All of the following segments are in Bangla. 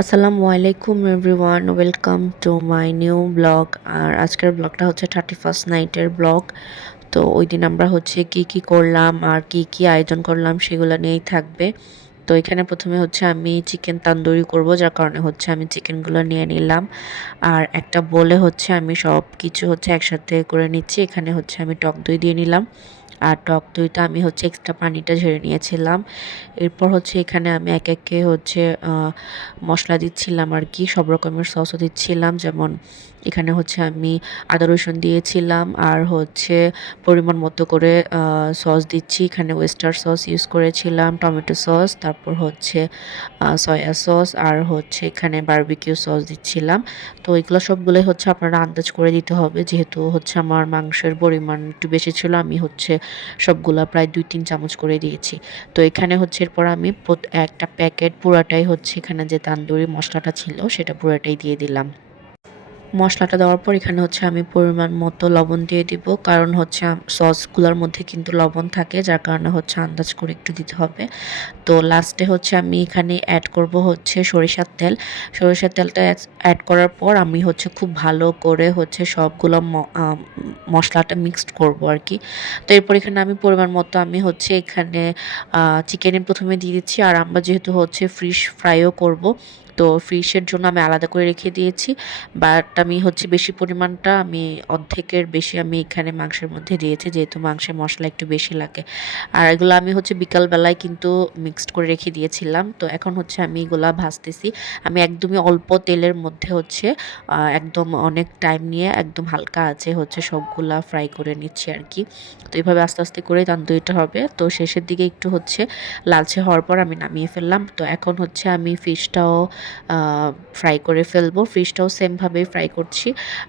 আসসালামু আলাইকুম everyone, welcome to my new blog. আর আজকের ব্লগটা হচ্ছে 31st নাইটের ব্লগ। তো ওই দিন আমরা হচ্ছে কি করলাম আর কি আয়োজন করলাম সেগুলো নিয়েই থাকবে। তো এখানে প্রথমে হচ্ছে আমি চিকেন তান্দুরি করব, যার কারণে হচ্ছে আমি চিকেনগুলো নিয়ে নিলাম। আর একটা বলে হচ্ছে আমি সব কিছু হচ্ছে একসাথে করে নিচ্ছি। এখানে হচ্ছে আমি টক দই দিয়ে নিলাম, আর টক দইটা আমি হচ্ছে এক্সট্রা পানিটা ঝেড়ে নিয়েছিলাম। এরপর হচ্ছে এখানে আমি একে হচ্ছে মশলা দিচ্ছিলাম আর কি, সব রকমের সসও দিচ্ছিলাম। যেমন এখানে হচ্ছে আমি আদা রসুন দিয়েছিলাম, আর হচ্ছে পরিমাণ মতো করে সস দিচ্ছি। এখানে ওয়েস্টার সস ইউজ করেছিলাম, টমেটো সস, তারপর হচ্ছে সয়া সস, আর হচ্ছে এখানে বারবিকিউ সস দিচ্ছিলাম। তো এগুলো সবগুলোই হচ্ছে আপনারা আন্দাজ করে দিতে হবে, যেহেতু হচ্ছে আমার মাংসের পরিমাণ একটু বেশি ছিল। আমি হচ্ছে সবগুলা প্রায় 2-3 চামচ করে দিয়েছি। তো এখানে হচ্ছে এরপর আমি একটা প্যাকেট পুরাটাই হচ্ছে এখানে যে তান্দুরি মশলাটা ছিল সেটা পুরাটাই দিয়ে দিলাম। মশলাটা দেওয়ার পর এখানে হচ্ছে আমি পরিমাণ মতো লবণ দিয়ে দিব, কারণ হচ্ছে সসগুলোর মধ্যে কিন্তু লবণ থাকে, যার কারণে হচ্ছে আন্দাজ করে একটু দিতে হবে। তো লাস্টে হচ্ছে আমি এখানে অ্যাড করব হচ্ছে সরিষার তেল। সরিষার তেলটা অ্যাড করার পর আমি হচ্ছে খুব ভালো করে হচ্ছে সবগুলো মশলাটা মিক্সড করব আর কি। তো এরপর এখানে আমি পরিমাণ মতো আমি হচ্ছে এখানে চিকেনের প্রথমে দিয়ে দিচ্ছি। আর আমরা যেহেতু হচ্ছে ফিশ ফ্রাইও করব, তো ফিশের জন্য আমি আলাদা করে রেখে দিয়েছি। বাট আমি হচ্ছে বেশি পরিমাণটা আমি অর্ধেকের বেশি আমি এখানে মাংসের মধ্যে দিয়েছি, যেহেতু মাংসের মশলা একটু বেশি লাগে। আর এগুলো আমি হচ্ছে বিকালবেলায় কিন্তু মিক্সড করে রেখে দিয়েছিলাম। তো এখন হচ্ছে আমি এগুলা ভাজতেছি। আমি একদমই অল্প তেলের মধ্যে হচ্ছে একদম অনেক টাইম নিয়ে একদম হালকা আছে হচ্ছে সবগুলা ফ্রাই করে নিচ্ছি আর কি। তো এইভাবে আস্তে আস্তে করে তান্দুরিটা হবে। তো শেষের দিকে একটু হচ্ছে লালচে হওয়ার পর আমি নামিয়ে ফেললাম। তো এখন হচ্ছে আমি ফিশটাও ফ্রাই করে ফেলবো। ফিশটাও সেমভাবেই ফ্রাই করছি।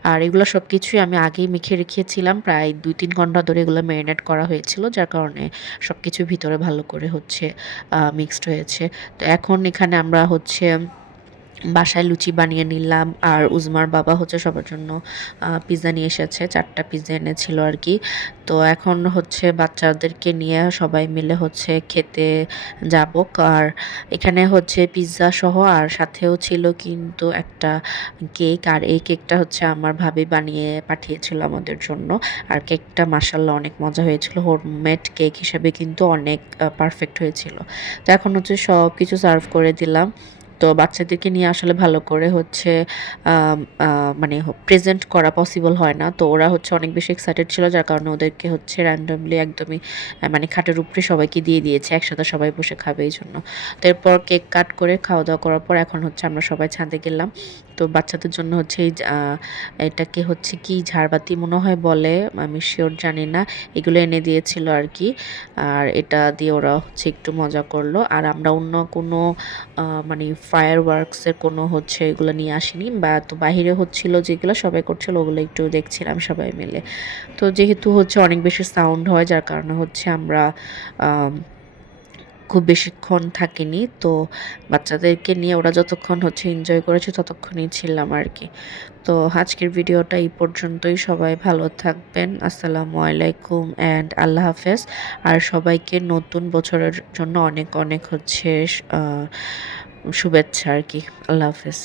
আর এগুলো সব কিছুই আমি আগেই মেখে রেখেছিলাম, প্রায় 2-3 ঘন্টা ধরে এগুলো ম্যারিনেট করা হয়েছিল, যার কারণে সব কিছু ভিতরে ভালো করে হচ্ছে মিক্সড হয়েছে। তো এখন এখানে আমরা হচ্ছে বাসায় লুচি বানিয়ে নিলাম। আর উজমার বাবা হচ্ছে সবার জন্য পিৎজা নিয়ে এসেছে, 4টা পিৎজা এনেছিল আর কি। তো এখন হচ্ছে বাচ্চাদেরকে নিয়ে সবাই মিলে হচ্ছে খেতে যাব। আর এখানে হচ্ছে পিৎজা সহ আর সাথেও ছিল কিন্তু একটা কেক, আর এই কেকটা হচ্ছে আমার ভাবি বানিয়ে পাঠিয়েছিল আমাদের জন্য। আর কেকটা মাশাআল্লাহ অনেক মজা হয়েছিল, হোমমেড কেক হিসাবে কিন্তু অনেক পারফেক্ট হয়েছিল। তো এখন হচ্ছে সব কিছু সার্ভ করে দিলাম। তো বাচ্চাদেরকে নিয়ে আসলে ভালো করে হচ্ছে মানে প্রেজেন্ট করা পসিবল হয় না। তো ওরা হচ্ছে অনেক বেশি এক্সাইটেড ছিল, যার কারণে ওদেরকে হচ্ছে র্যান্ডমলি একদমই মানে খাটের উপরে সবাইকে দিয়ে দিয়েছে, একসাথে সবাই বসে খাবে এই জন্য। তো এরপর কেক কাট করে খাওয়া দাওয়া করার পর এখন হচ্ছে আমরা সবাই ছাদে গেলাম। তো বাচ্চাদের জন্য হচ্ছে এই এটাকে হচ্ছে কি ঝাড়বাতি মনে হয় বলে, আমি শিওর জানি না, এগুলো এনে দিয়েছিল আর কি। আর এটা দিয়ে ওরা হচ্ছে একটু মজা করলো। আর আমরা অন্য কোনো মানে ফায়ার ওয়ার্কসের কোনো হচ্ছে এগুলো নিয়ে আসিনি, বা তো বাহিরে হচ্ছিল যেগুলো সবাই করছিল ওগুলো একটু দেখছিলাম সবাই মিলে। তো যেহেতু হচ্ছে অনেক বেশি সাউন্ড হয়, যার কারণে হচ্ছে আমরা খুব বেশিক্ষণ থাকিনি। তো বাচ্চাদেরকে নিয়ে ওরা যতক্ষণ হচ্ছে এনজয় করেছে ততক্ষণই ছিলাম আর কি। তো আজকের ভিডিওটা এই পর্যন্তই। সবাই ভালো থাকবেন। আসসালামু আলাইকুম অ্যান্ড আল্লাহ হাফেজ। আর সবাইকে নতুন বছরের জন্য অনেক অনেক হচ্ছে শুভেচ্ছা আর কি। আল্লাহ হাফেজ।